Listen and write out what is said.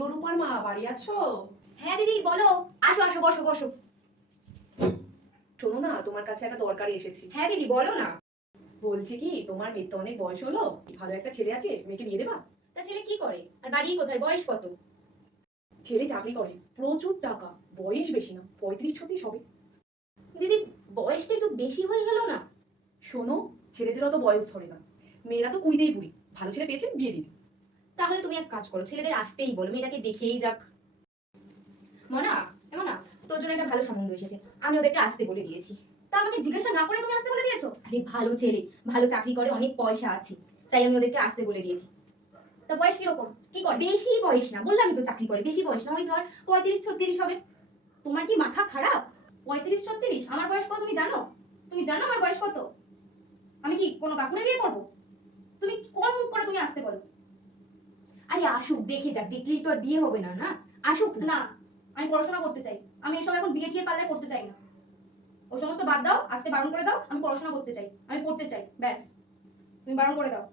গো রূপার মা, বাড়ি আছো? হ্যাঁ দিদি বলো। আসো আসো, বসো বসো। শোনো না, তোমার কাছে একটা দরকারে এসেছি। হ্যাঁ দিদি বলো না। বলছি কি, তোমার মেয়ের তো অনেক বয়স হলো, ভালো একটা ছেলে আছে, মেয়েকে বিয়ে দেবা? তা ছেলে কি করে আর বাড়ি কোথায়, বয়স কত? ছেলে চাকরি করে, প্রচুর টাকা, বয়স বেশি না, 35-36 হবে। দিদি বয়সটা একটু বেশি হয়ে গেল না? শোনো, ছেলেদের অত বয়স ধরে না, মেয়েরা তো 20তেই বুড়ি, ভালো ছেলে পেয়েছে বিয়ে দিদি। তাহলে তুমি এক কাজ করো, ছেলেদের আসতেই বলো, মেয়েটাকে দেখেই যাক। মনা, মনা, তোর জন্য একটা ভালো সম্বন্ধ এসেছে, আমি ওদেরকে আসতে বলে দিয়েছি। তা আমাকে জিজ্ঞাসা না করে তুমি আসতে বলে দিয়েছো? আরে ভালো ছেলে, ভালো চাকরি করে, অনেক পয়সা আছে, তাই আমি ওদেরকে আসতে বলে দিয়েছি। তা বয়স কিরকম, কি করে? বেশি বয়স না, বললাম তো চাকরি করে, বেশি বয়স না, ওই ধর 35-36 হবে। তোমার কি মাথা খারাপ? 35-36? আমার বয়স কত তুমি জানো? তুমি জানো আমার বয়স কত? আমি কি কোনো কাকুনে বিয়ে করবো? তুমি কোন মুখ করে তুমি আসতে বলো? আরে আসুক, দেখে যাক, দেখলেই তো আর বিয়ে হবে না, না আসুক না। আমি পড়াশোনা করতে চাই, আমি এসব এখন বিয়ে টিয়ে পাল্লায় করতে চাই না। ও সমস্ত বাদ দাও, আসতে বারণ করে দাও, আমি পড়াশোনা করতে চাই, আমি পড়তে চাই, ব্যাস। তুমি বারণ করে দাও।